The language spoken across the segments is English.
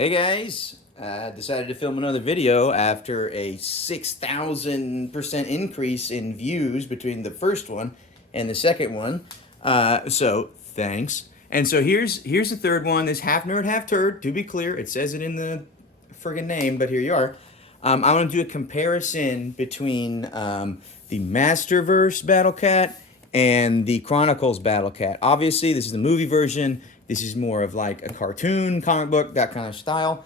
Hey guys, decided to film another video after a 6,000% increase in views between the first one and the second one. So thanks. And so here's the third one. This half nerd, half turd. To be clear, it says it in the friggin' name, but here you are. I want to do a comparison between the Masterverse Battle Cat and the Chronicles Battle Cat. Obviously, this is the movie version. This is more of like a cartoon, comic book, that kind of style.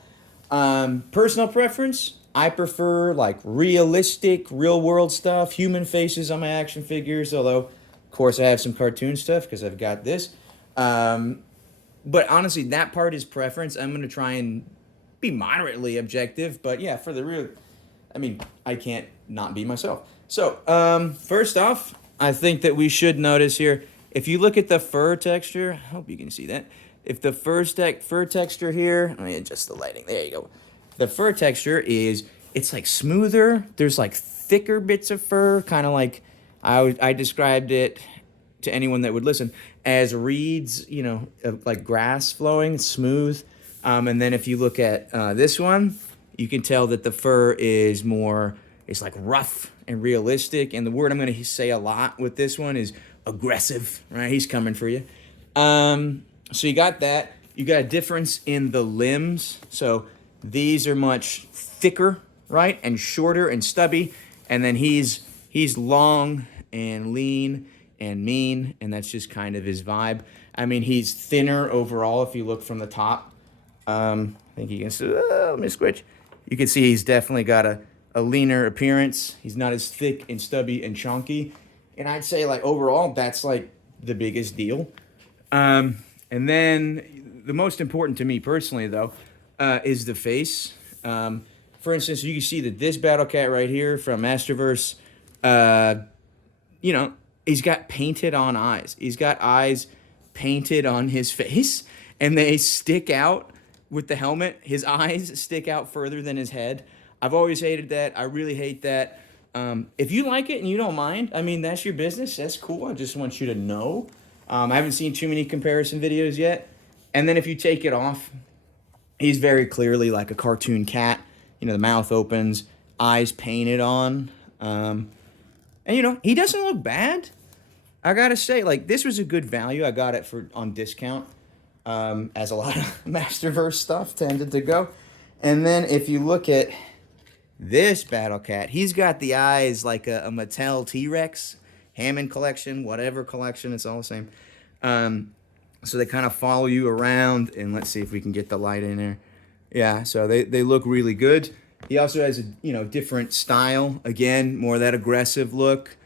Personal preference, I prefer like realistic, real world stuff, human faces on my action figures, although, of course, I have some cartoon stuff because I've got this. But honestly, that part is preference. I'm going to try and be moderately objective, but yeah, for the real, I mean, I can't not be myself. So, first off, I think that we should notice here, if you look at the fur texture, I hope you can see that. If the fur texture here, let me adjust the lighting. There you go. The fur texture it's like smoother. There's like thicker bits of fur, kind of like I described it to anyone that would listen as reeds, like grass flowing, smooth. And then if you look at this one, you can tell that the fur is more, it's like rough and realistic. And the word I'm going to say a lot with this one is aggressive, right? He's coming for you. So you got that. You got a difference in the limbs. So these are much thicker, right? And shorter and stubby. And then he's long and lean and mean. And that's just kind of his vibe. I mean, he's thinner overall if you look from the top. I think you can see, let me switch. You can see he's definitely got a leaner appearance. He's not as thick and stubby and chunky. And I'd say, like, overall, that's, like, the biggest deal. And then the most important to me personally, though, is the face. For instance, you can see that this Battle Cat right here from Masterverse, he's got painted on eyes. He's got eyes painted on his face, and they stick out with the helmet. His eyes stick out further than his head. I've always hated that. I really hate that. If you like it and you don't mind, I mean, that's your business. That's cool. I just want you to know. I haven't seen too many comparison videos yet. And then if you take it off, he's very clearly like a cartoon cat. The mouth opens, eyes painted on. And, he doesn't look bad. I got to say, like, this was a good value. I got it on discount, as a lot of Masterverse stuff tended to go. And then if you look at this Battle Cat, he's got the eyes like a Mattel T-Rex, Hammond collection, whatever collection, it's all the same. So they kind of follow you around, and let's see if we can get the light in there. Yeah, so they look really good. He also has a different style, again, more of that aggressive look.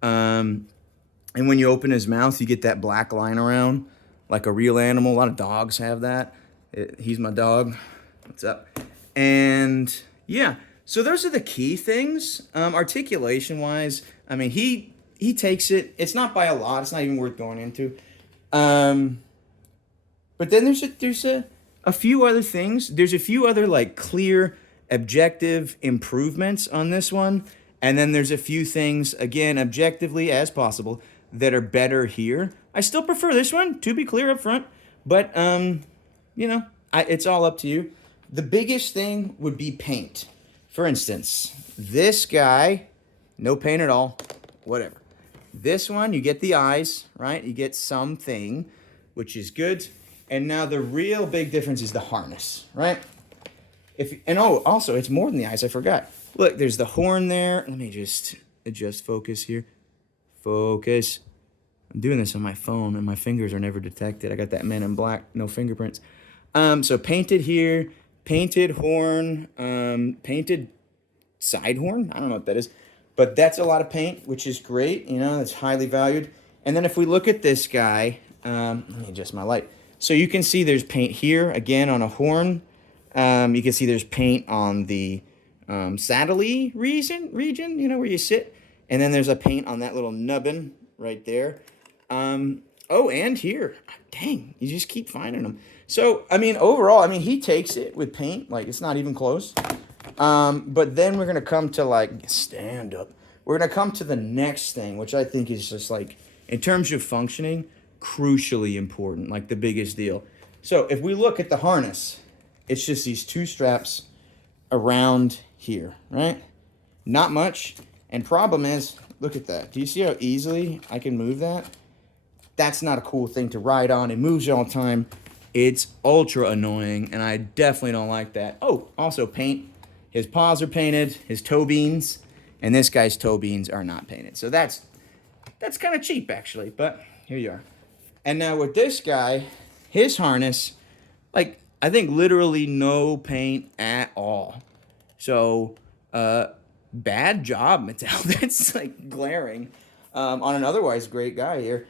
And when you open his mouth, you get that black line around, like a real animal. A lot of dogs have that. He's my dog. What's up? And yeah. So those are the key things. Articulation-wise, I mean, he takes it. It's not by a lot. It's not even worth going into. But then there's a few other things. There's a few other like clear, objective improvements on this one. And then there's a few things, again, objectively as possible, that are better here. I still prefer this one, to be clear up front. But, it's all up to you. The biggest thing would be paint. For instance, this guy, no paint at all, whatever. This one, you get the eyes, right? You get something, which is good. And now the real big difference is the harness, right? Also, it's more than the eyes, I forgot. Look, there's the horn there. Let me just adjust focus here. Focus. I'm doing this on my phone, and my fingers are never detected. I got that Men in Black, no fingerprints. So painted here. Painted horn, painted side horn. I don't know what that is. But that's a lot of paint, which is great. It's highly valued. And then if we look at this guy, let me adjust my light. So you can see there's paint here, again, on a horn. You can see there's paint on the saddle-y region, where you sit. And then there's a paint on that little nubbin right there. And here. Dang, you just keep finding them. So, I mean, overall, he takes it with paint. Like, it's not even close. But then we're going to come to, like, stand up. We're going to come to the next thing, which I think is just, like, in terms of functioning, crucially important, like the biggest deal. So, if we look at the harness, It's just these two straps around here, right? Not much. And problem is, look at that. Do you see how easily I can move that? That's not a cool thing to ride on. It moves all the time. It's ultra annoying, and I definitely don't like that. Oh, also paint. His paws are painted, his toe beans, and this guy's toe beans are not painted. So that's kind of cheap, actually, but here you are. And now with this guy, his harness, like, I think literally no paint at all. So, bad job, Mattel. That's, like, glaring on an otherwise great guy here.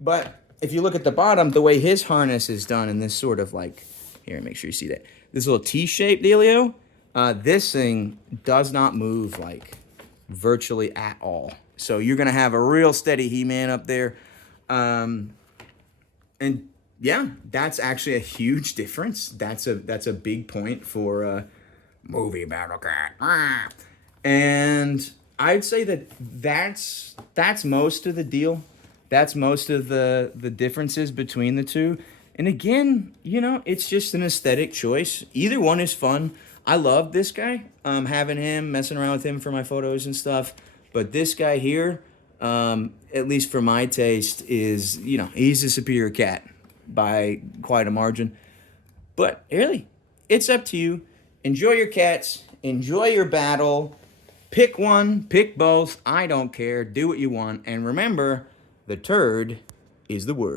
But if you look at the bottom, the way his harness is done in this sort of, like, here, make sure you see that. This little T-shaped dealio, this thing does not move, like, virtually at all. So you're going to have a real steady He-Man up there. And yeah, that's actually a huge difference. That's a big point for movie Battle Cat. And I'd say that's most of the deal. That's most of the differences between the two. And again, you know, it's just an aesthetic choice. Either one is fun. I love this guy. Having him, messing around with him for my photos and stuff. But this guy here, at least for my taste, is, you know, he's a superior cat by quite a margin. But really, it's up to you. Enjoy your cats. Enjoy your battle. Pick one. Pick both. I don't care. Do what you want. And remember, the turd is the word.